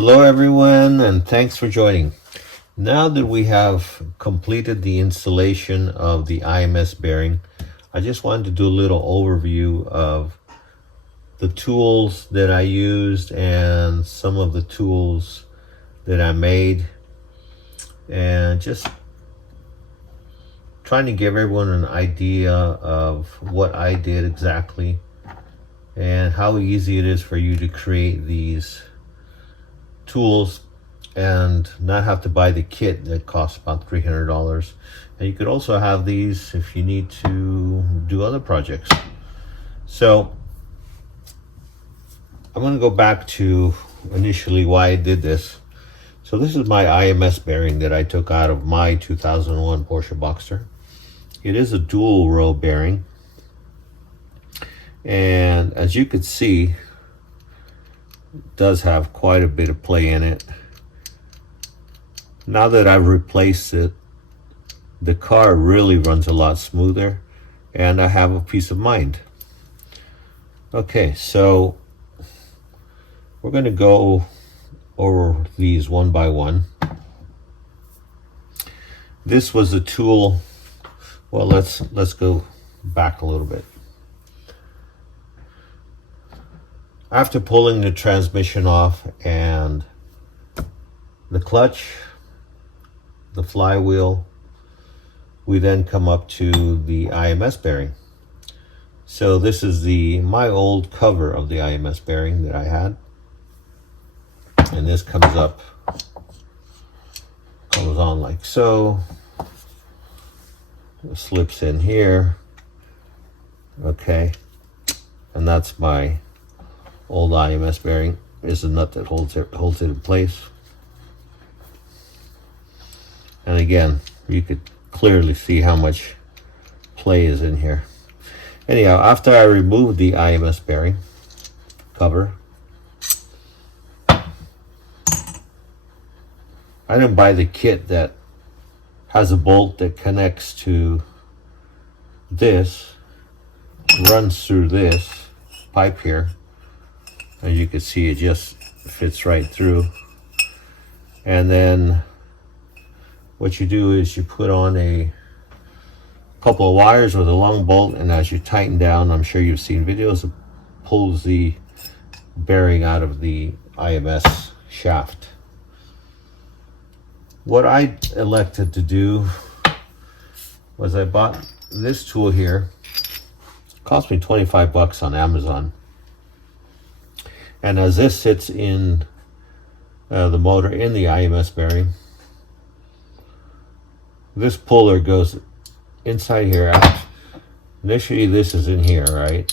Hello everyone, and thanks for joining. Now that we have completed the installation of the IMS bearing, I just wanted to do a little overview of the tools that I used and some of the tools that I made, and just trying to give everyone an idea of what I did exactly and how easy it is for you to create these tools and not have to buy the kit that costs about $300. And you could also have these if you need to do other projects. So I'm going to go back to initially why I did this. So this is my IMS bearing that I took out of my 2001 Porsche Boxster. It is a dual row bearing, and as you can see, it does have quite a bit of play in it. Now that I've replaced it, the car really runs a lot smoother and I have a peace of mind. Okay, so we're going to go over these one by one. This was a tool. Well, let's go back a little bit. After pulling the transmission off and the clutch, the flywheel, we then come up to the IMS bearing. So this is my old cover of the IMS bearing that I had, and this comes on like so. It slips in here, okay, and that's my old IMS bearing. Is the nut that holds it in place. And again, you could clearly see how much play is in here. Anyhow, after I removed the IMS bearing cover, I didn't buy the kit that has a bolt that connects to this, runs through this pipe here. As you can see, it just fits right through. And then what you do is you put on a couple of wires with a long bolt, and as you tighten down, I'm sure you've seen videos, it pulls the bearing out of the IMS shaft. What I elected to do was I bought this tool here. It cost me 25 bucks on Amazon. And as this sits in the motor in the IMS bearing, this puller goes inside here. Initially this is in here, right?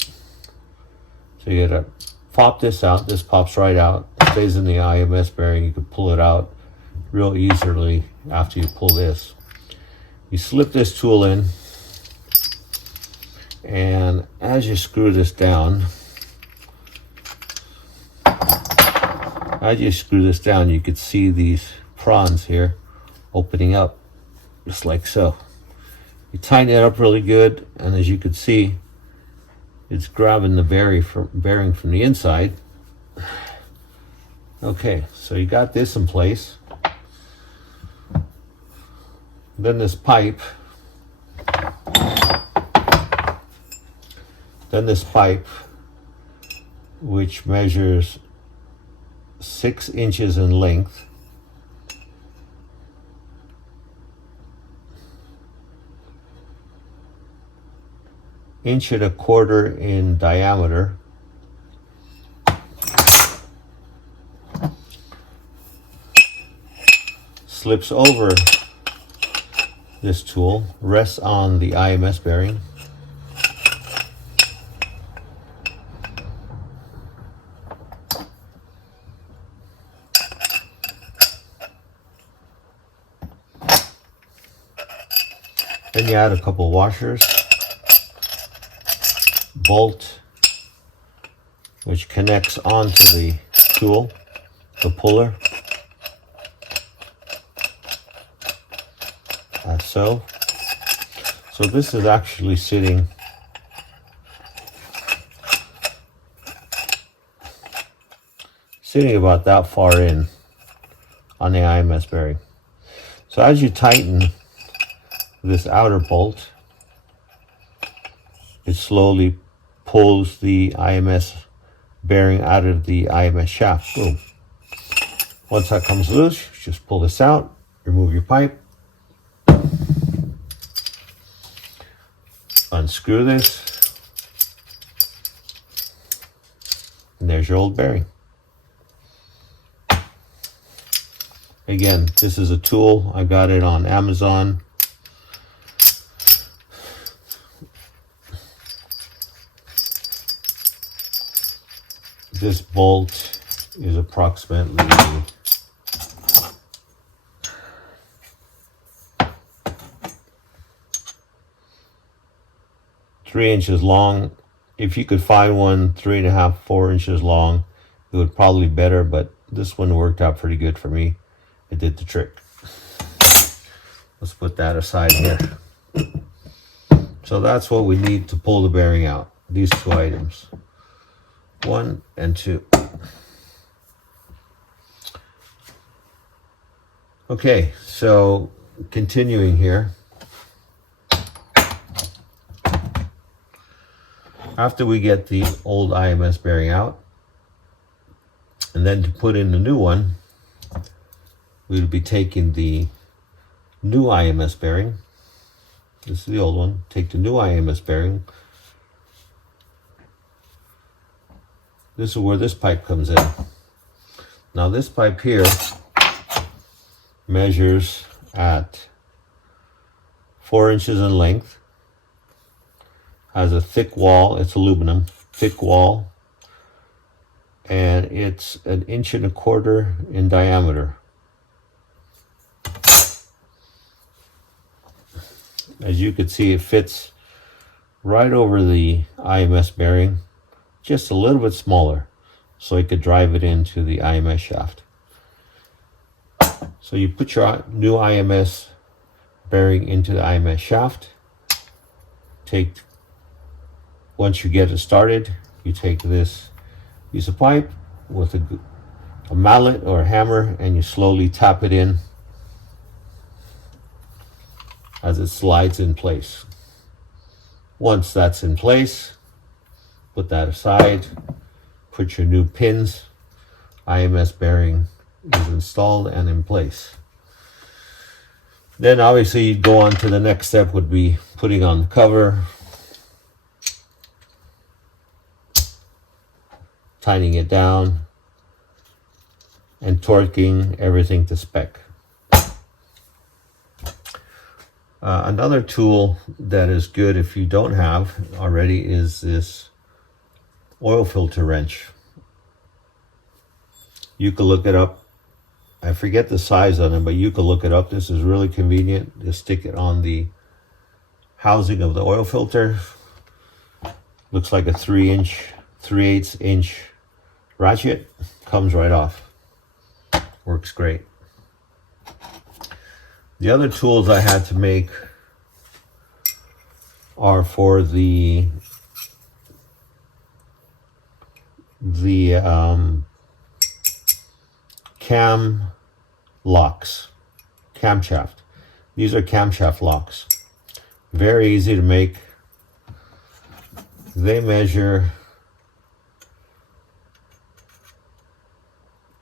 So you gotta pop this out. This pops right out, stays in the IMS bearing. You can pull it out real easily after you pull this. You slip this tool in, and as you screw this down, you could see these prongs here opening up, just like so. You tighten it up really good, and as you can see, it's grabbing the bearing from the inside. Okay, so you got this in place. Then this pipe, which measures 6 inches in length, inch and a quarter in diameter, slips over this tool, rests on the IMS bearing, then you add a couple washers, bolt which connects onto the tool, the puller, as so. So this is actually sitting about that far in. on the IMS bearing. So as you tighten this outer bolt, it slowly pulls the IMS bearing out of the IMS shaft. Boom. Once that comes loose, just pull this out, remove your pipe, unscrew this, and there's your old bearing. Again, this is a tool. I got it on Amazon. This bolt is approximately 3 inches long. If you could find one 3.5, 4 inches long, it would probably be better, but this one worked out pretty good for me. It did the trick. Let's put that aside here. So that's what we need to pull the bearing out. These two items. 1 and 2. Okay, so continuing here. After we get the old IMS bearing out, and then to put in the new one, we'll be taking the new IMS bearing. This is the old one. Take the new IMS bearing. This is where this pipe comes in. Now this pipe here measures at 4 inches in length, has a thick wall, it's aluminum, thick wall, and it's 1.25 inches in diameter. As you can see, it fits right over the IMS bearing, just a little bit smaller, so you could drive it into the IMS shaft. So you put your new IMS bearing into the IMS shaft. Once you get it started, you take this piece of pipe with a mallet or a hammer, and you slowly tap it in as it slides in place. Once that's in place, put that aside, put your new pins. IMS bearing is installed and in place. Then obviously you go on to the next step, would be putting on the cover, tightening it down, and torquing everything to spec. Another tool that is good if you don't have already is this oil filter wrench. You can look it up. I forget the size on it, but you can look it up. This is really convenient. Just stick it on the housing of the oil filter. Looks like a 3/8 inch ratchet. Comes right off. Works great. The other tools I had to make are for the cam locks, camshaft. These are camshaft locks. Very easy to make. They measure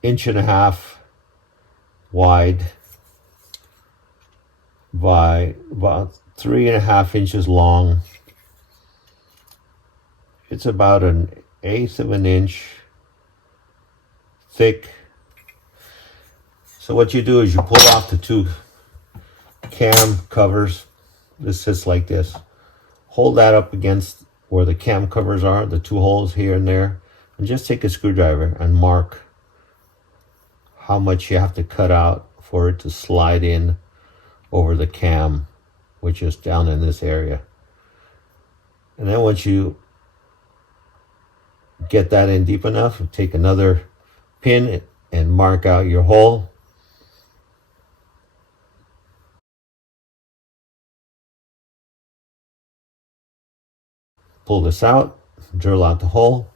1.5 inches wide by about 3.5 inches long. It's about 1/8 of an inch thick. So what you do is you pull off the two cam covers. This sits like this. Hold that up against where the cam covers are, the two holes here and there, and just take a screwdriver and mark how much you have to cut out for it to slide in over the cam, which is down in this area. And then once you get that in deep enough, take another pin and mark out your hole. Pull this out, drill out the hole,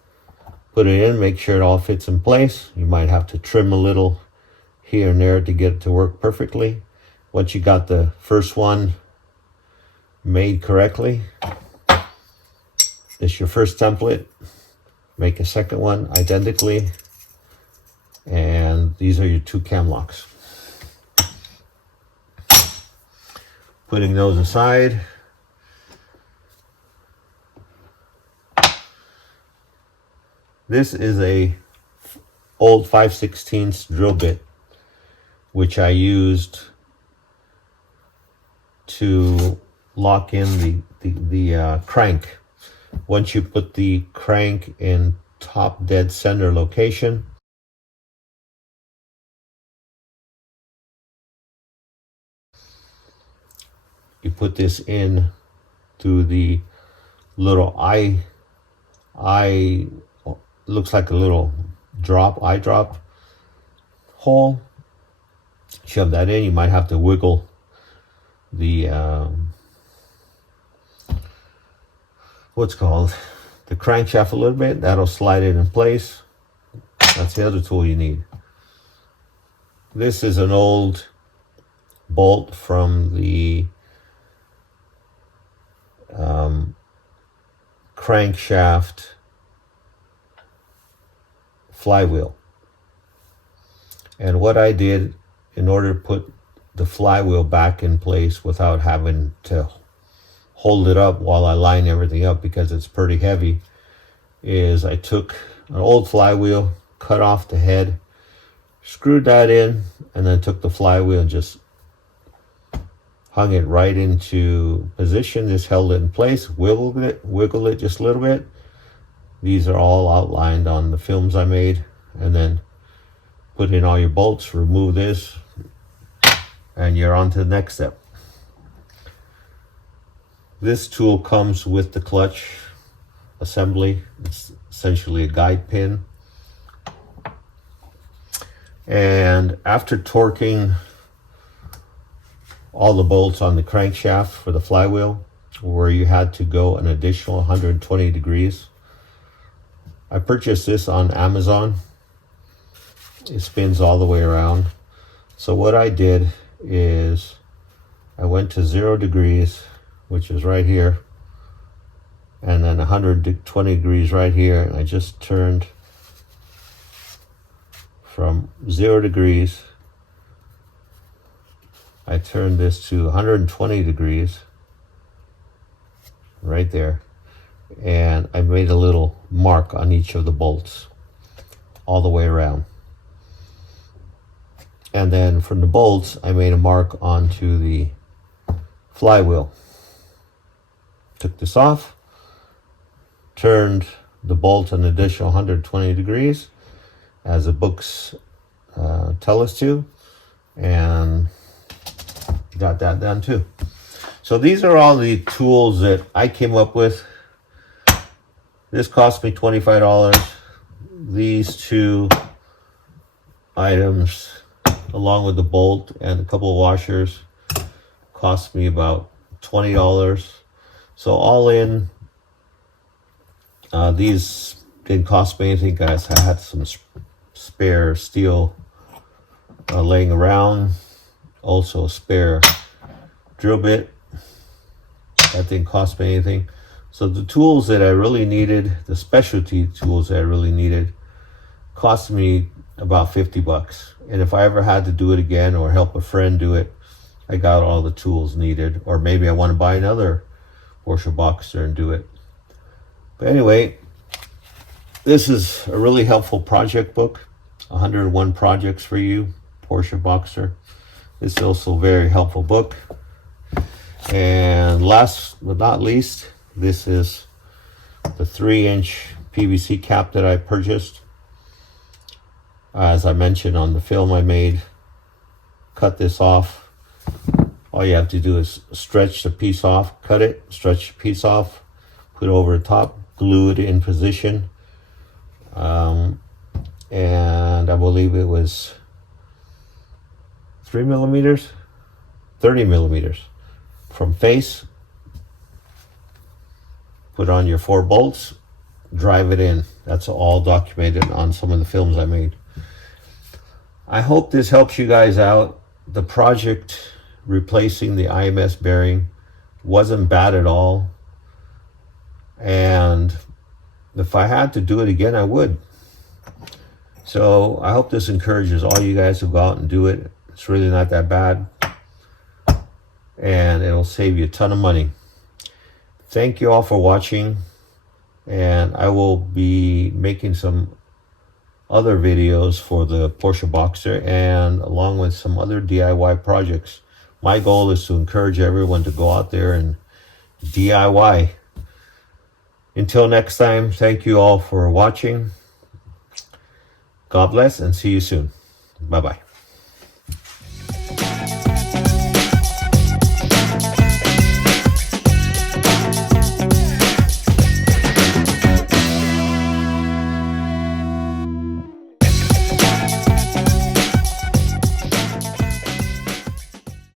put it in, make sure it all fits in place. You might have to trim a little here and there to get it to work perfectly. Once you got the first one made correctly, this is your first template. Make a second one identically, and these are your two cam locks. Putting those aside, this is a old 5/16 drill bit, which I used to lock in the crank. Once you put the crank in top dead center location, you put this in through the little eye looks like a little eye drop hole. Shove that in. You might have to wiggle the what's called the crankshaft a little bit. That'll slide it in place. That's the other tool you need. This is an old bolt from the crankshaft flywheel. And what I did in order to put the flywheel back in place without having to hold it up while I line everything up, because it's pretty heavy, is I took an old flywheel, cut off the head, screwed that in, and then took the flywheel and just hung it right into position. This held it in place, wiggled it just a little bit. These are all outlined on the films I made. And then put in all your bolts, remove this, and you're on to the next step. This tool comes with the clutch assembly. It's essentially a guide pin. And after torquing all the bolts on the crankshaft for the flywheel, where you had to go an additional 120 degrees, I purchased this on Amazon. It spins all the way around. So what I did is I went to 0 degrees, which is right here, and then 120 degrees right here, and I just turned from 0 degrees. I turned this to 120 degrees right there, and I made a little mark on each of the bolts all the way around. And then from the bolts, I made a mark onto the flywheel. Took this off, turned the bolt an additional 120 degrees, as the books tell us to, and got that done too. So these are all the tools that I came up with. This cost me $25. These two items, along with the bolt and a couple of washers, cost me about $20. So all in, these didn't cost me anything, guys. I had some spare steel laying around. Also a spare drill bit. That didn't cost me anything. So the tools that I really needed, the specialty tools that I really needed, cost me about $50. And if I ever had to do it again or help a friend do it, I got all the tools needed. Or maybe I want to buy another Porsche Boxster and do it. But anyway, this is a really helpful project book. 101 projects for you, Porsche Boxster. This is also a very helpful book. And last but not least, this is the 3-inch PVC cap that I purchased. As I mentioned on the film I made, cut this off. All you have to do is stretch the piece off, cut it, stretch the piece off, put it over the top, glue it in position. And I believe it was 3 millimeters, 30 millimeters from face. Put on your 4 bolts, drive it in. That's all documented on some of the films I made. I hope this helps you guys out. The project replacing the IMS bearing wasn't bad at all. And if I had to do it again, I would. So I hope this encourages all you guys to go out and do it. It's really not that bad. And it'll save you a ton of money. Thank you all for watching. And I will be making some other videos for the Porsche Boxster and along with some other DIY projects. My goal is to encourage everyone to go out there and DIY. Until next time, thank you all for watching. God bless and see you soon. Bye-bye.